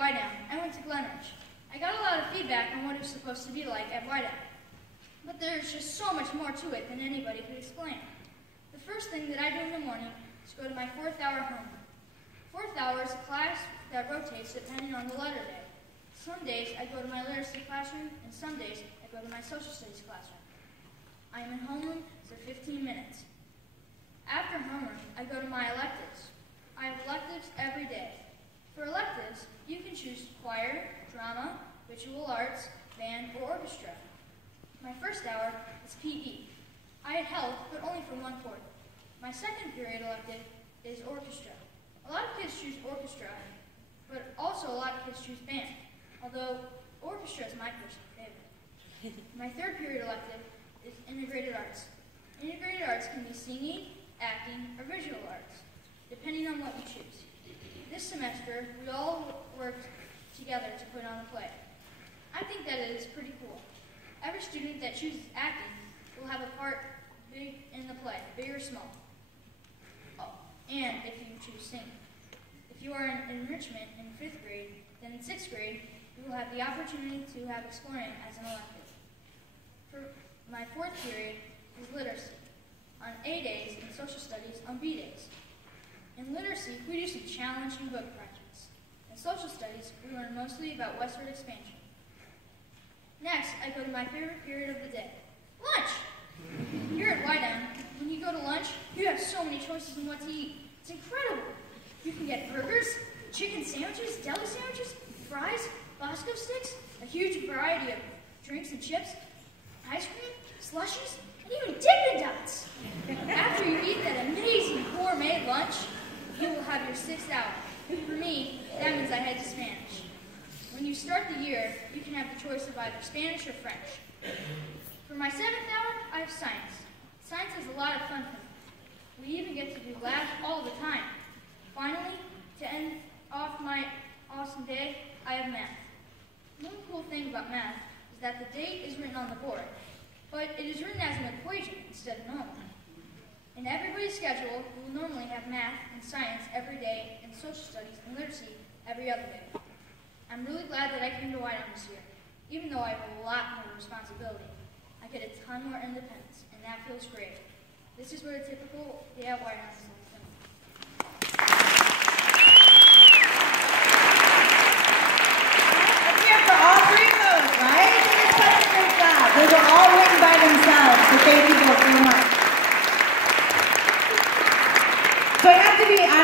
Wydown, I went to Glenridge. I got a lot of feedback on what it was supposed to be like at Wydown. But there's just so much more to it than anybody could explain. The first thing that I do in the morning is go to my 4th hour homeroom. 4th hour is a class that rotates depending on the letter day. Some days I go to my literacy classroom, and some days I go to my social studies classroom. I am in homeroom for 15 minutes. After homeroom, I go to my electives. I have electives every day. For electives, you can choose choir, drama, visual arts, band, or orchestra. My first hour is PE. I had health, but only for 1/4. My second period elective is orchestra. A lot of kids choose orchestra, but also a lot of kids choose band, although orchestra is my personal favorite. My third period elective is integrated arts. Integrated arts can be singing, acting, or visual arts, depending on what you choose. This semester, we all worked together to put on a play. I think that it is pretty cool. Every student that chooses acting will have a part big in the play, big or small. Oh, and if you choose singing. If you are in enrichment in 5th grade, then in 6th grade, you will have the opportunity to have exploring as an elective. For my 4th period is literacy, on A days, and social studies on B days. In literacy, we do some challenging book projects. In social studies, we learn mostly about westward expansion. Next, I go to my favorite period of the day, lunch. Here at Wydown, when you go to lunch, you have so many choices in what to eat. It's incredible. You can get burgers, chicken sandwiches, deli sandwiches, fries, Bosco sticks, a huge variety of drinks and chips, ice cream, slushies, and even Dippin' Dots. After you eat that amazing gourmet lunch, you will have your 6th hour. For me, that means I head to Spanish. When you start the year, you can have the choice of either Spanish or French. For my 7th hour, I have science. Science is a lot of fun for me. We even get to do labs all the time. Finally, to end off my awesome day, I have math. One cool thing about math is that the date is written on the board, but it is written as an equation instead of normal. In everybody's schedule, we will normally have math and science every day, and social studies and literacy every other day. I'm really glad that I came to Wydown this year. Even though I have a lot more responsibility, I get a ton more independence, and that feels great. This is what a typical day at Wydown is like. Let's hear for all 3 of those, right? They did such a great job. Those are all written by themselves, so thank you both so much. So I have to be honest.